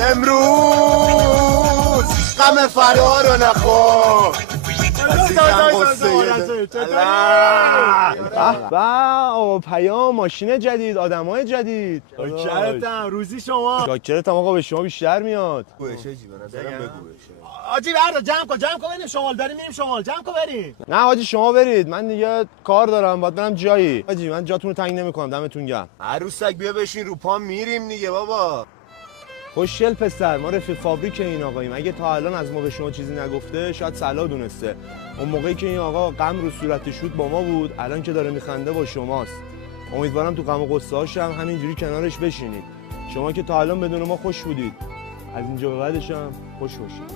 امروز غم فردا رو نخور به آقا پیام ماشین جدید آدمای جدید شاکرتم روزی شما شاکرتم آقا به شما بیشتر میاد بگوشه جی به نظرم بگوشه آجی بردا جمع کن بریم شمال داریم میریم شمال جمع کن بریم نه حاجی شما برید من دیگه کار دارم باید برم جایی حاجی من جاتون رو تنگ نمیکنم دمتون گرم عروسک بیا بشین رو پام میریم دیگه بابا خوشگل پسر ما رفیق فابریک این آقاییم اگه تا الان از ما به شما چیزی نگفته شاید صلاح دونسته اون موقعی که این آقا غم رو صورتش بود با ما بود الان که داره میخنده با شماست امیدوارم تو غم و غصه هاش هم همینجوری کنارش بشینید شما که تا الان بدون ما خوش بودید از اینجا به بعدش هم خوش باشید